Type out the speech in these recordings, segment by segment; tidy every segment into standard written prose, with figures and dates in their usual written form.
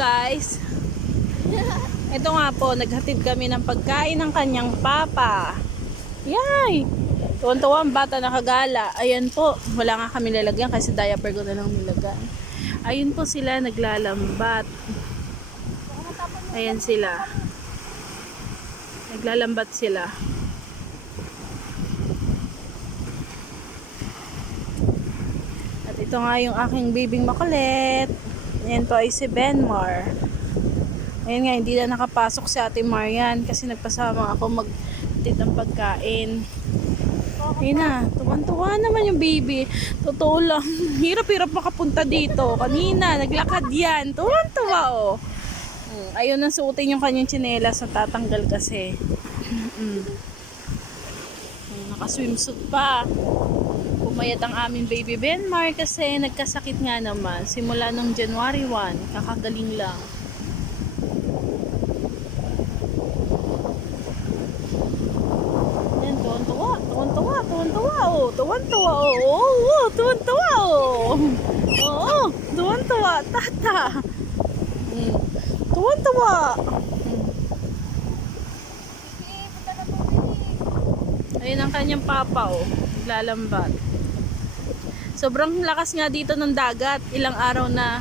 guys. Ito nga po, naghatid kami ng pagkain ng kanyang papa. Yay! Tuwan-tuwa ang bata nakagala. Ayan po, wala nga kami lalagyan kasi diaper ko na lang nilagyan. Ayun po sila naglalambat. Ayan sila. Naglalambat sila. At ito nga yung aking bibing makulit. Ayan po ay si Benmar. Ayan nga, hindi na nakapasok si Ate Marian kasi nagpasama ako magtid ng pagkain. Ayun na, tuwan-tuwa naman yung baby. Totoo lang, hirap-hirap makapunta dito. Kanina, naglakad yan. Tuwan-tuwa oh. Ayun na suotin yung kanyang tsinelas na tatanggal kasi. Naka-swimsuit pa. Pumayat ang aming baby Benmar kasi nagkasakit nga naman. Simula nung January 1, kakagaling lang. Tuwan-tuwa oh. Tuwan-tuwa oh. Oo, tuwan-tuwa tata. Tuwan-tuwa. Ayun ang kanyang papa oh, naglalambat. Sobrang lakas nga dito ng dagat, ilang araw na.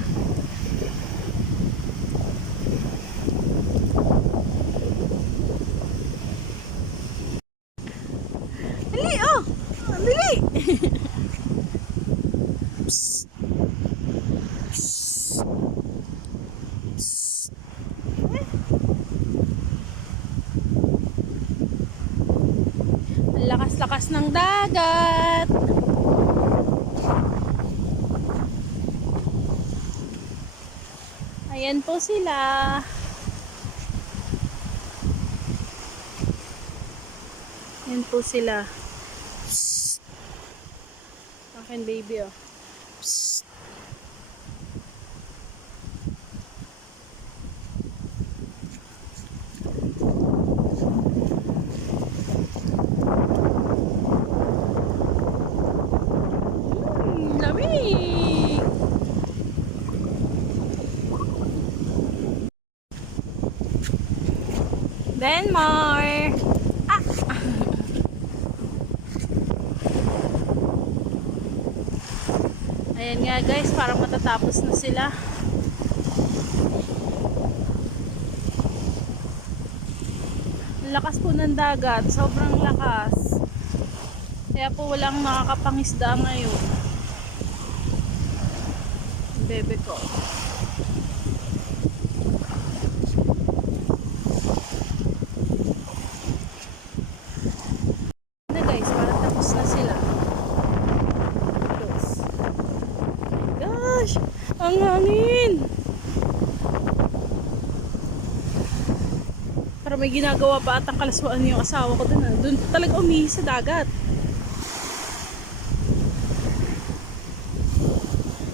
Dali oh. Dali. Psst. Psst. Psst. Ang lakas-lakas ng dagat. Ayan po sila. Ayan po sila. Psst. Akin baby oh. Psst. Lamig. Benmar. Ah. Ayan nga guys, parang matatapos na sila. Ang lakas po ng dagat, sobrang lakas. Kaya po walang makakapangisda ngayon. Bebe ko. Na guys, parang tapos na sila. Gosh, ang hangin. Para may ginagawa pa at ang kalaswaan yung asawa ko dun. Doon talaga umihi sa dagat.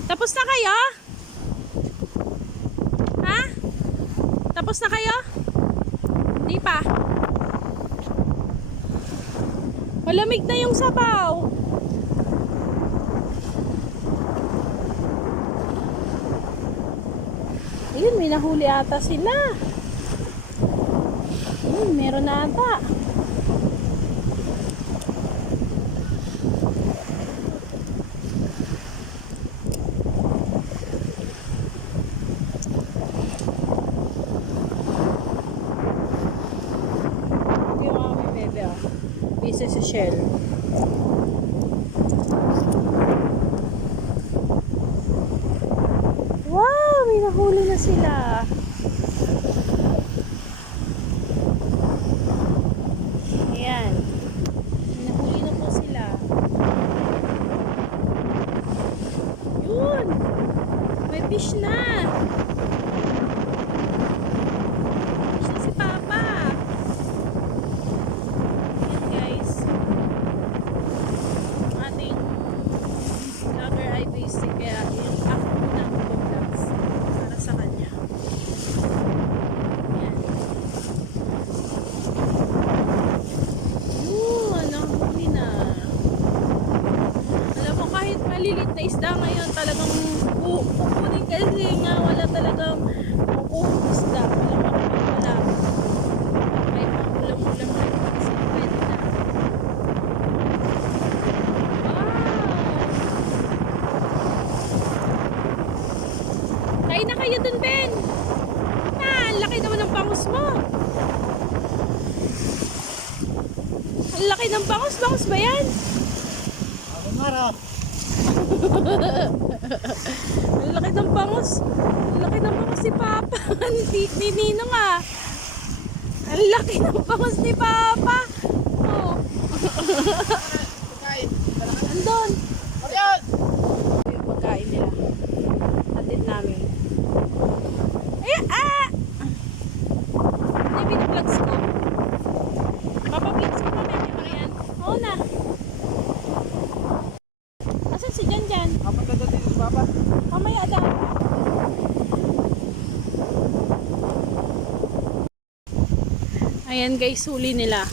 Tapos na kayo? Ha? Tapos na kayo? Hindi pa. Malamig na yung sabaw. Ayun, may nahuli ata sila. Meron na ata. Yung aming bebe oh. Busy sa shell. Wow, may nahuli na sila. Ayan. May nahuli na po sila. Yun. May fish na. Fish na si Papa. Ayan guys. Ating vlogger ay basic kaya yung ako muna ang vlogs para sa kanya. Ang laki ng bangus. Bangus ba yan? Ako mara. Ang laki ng bangus. Ang laki ng bangus ni Papa. ni Ninong ah. Ang laki ng bangus ni Papa. Oh. Andun. Ayan! Yung pagkain nila. Atid namin. Ay, ah! Hindi, pinaplugs ko. Papaplugs ko namin yung mga yan. Oo na. Asan si Jan? Apat na dito si Papa. Mamaya daw. Ayan guys, huli nila.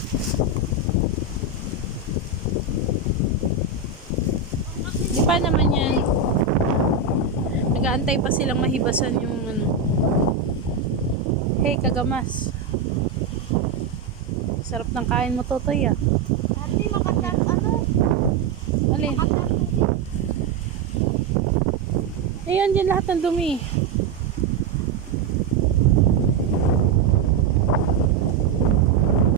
Di pa naman yan. Nag-aantay pa silang mahibasan yung ano. Hey, kagamas. Sarap ng kain mo, Totoy ah. Ate, makatap ano? Alin? Makatap. Ayan, dyan lahat ng dumi.